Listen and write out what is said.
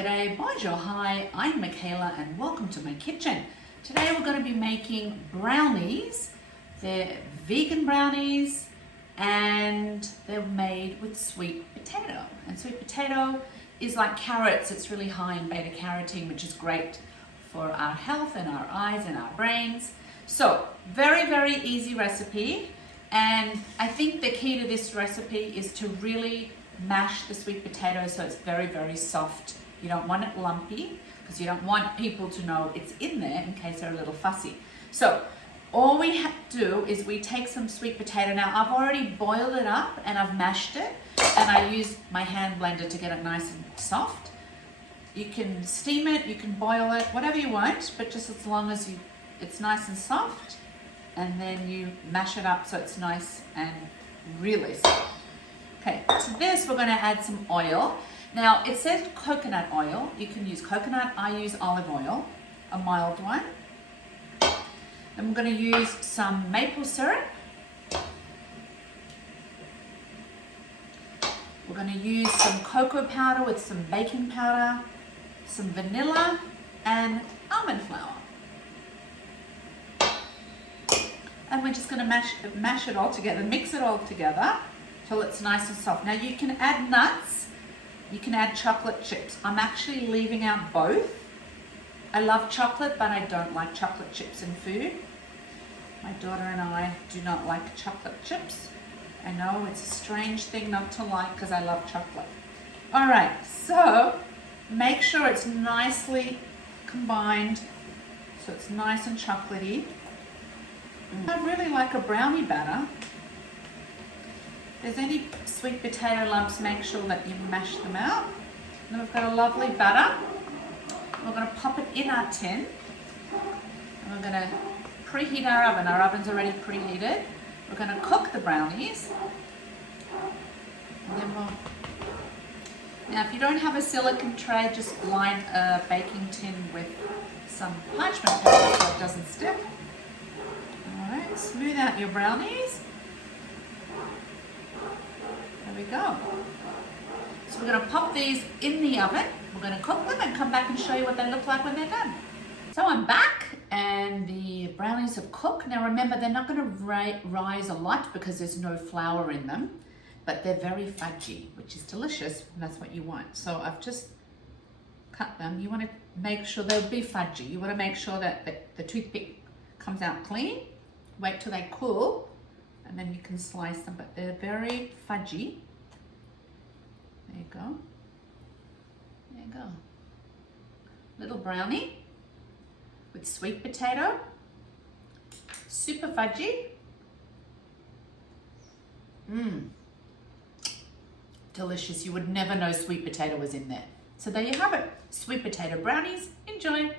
g'day, bonjour, hi, I'm Michaela and welcome to my kitchen. Today we're going to be making brownies. They're vegan brownies and they're made with sweet potato. And sweet potato is like carrots. It's really high in beta carotene, which is great for our health and our eyes and our brains. So very, very easy recipe. And I think the key to this recipe is to really mash the sweet potato so it's very, very soft. You don't want it lumpy because you don't want people to know it's in there in case they're a little fussy. So all we have to do is we take some sweet potato. Now I've already boiled it up and I've mashed it and I use my hand blender to get it nice and soft. You can steam it, you can boil it, whatever you want, but just as long as it's nice and soft, and then you mash it up so it's nice and really soft. Okay, to this we're going to add some oil. Now it says coconut oil. You can use coconut, I use olive oil, a mild one. Then we're going to use some maple syrup. We're going to use some cocoa powder with some baking powder, some vanilla and almond flour. And we're just going to mash it all together, mix it all together till it's nice and soft. Now you can add nuts, you can add chocolate chips. I'm actually leaving out both. I love chocolate, but I don't like chocolate chips in food. My daughter and I do not like chocolate chips. I know it's a strange thing not to like because I love chocolate. All right, so make sure it's nicely combined so it's nice and chocolatey. I really like a brownie batter. If there's any sweet potato lumps, make sure that you mash them out. And then we've got a lovely batter. We're going to pop it in our tin. And we're going to preheat our oven. Our oven's already preheated. We're going to cook the brownies. And then now if you don't have a silicone tray, just line a baking tin with some parchment paper so it doesn't stick. Alright, smooth out your brownies. There we go. So we're going to pop these in the oven. We're going to cook them and come back and show you what they look like when they're done. So I'm back and the brownies have cooked. Now remember, they're not going to rise a lot because there's no flour in them, but they're very fudgy, which is delicious, and that's what you want. So I've just cut them. You want to make sure they'll be fudgy. You want to make sure that the toothpick comes out clean. Wait till they cool and then you can slice them, but they're very fudgy. There you go. There you go. Little brownie with sweet potato. Super fudgy. Delicious. You would never know sweet potato was in there. So there you have it. Sweet potato brownies. Enjoy.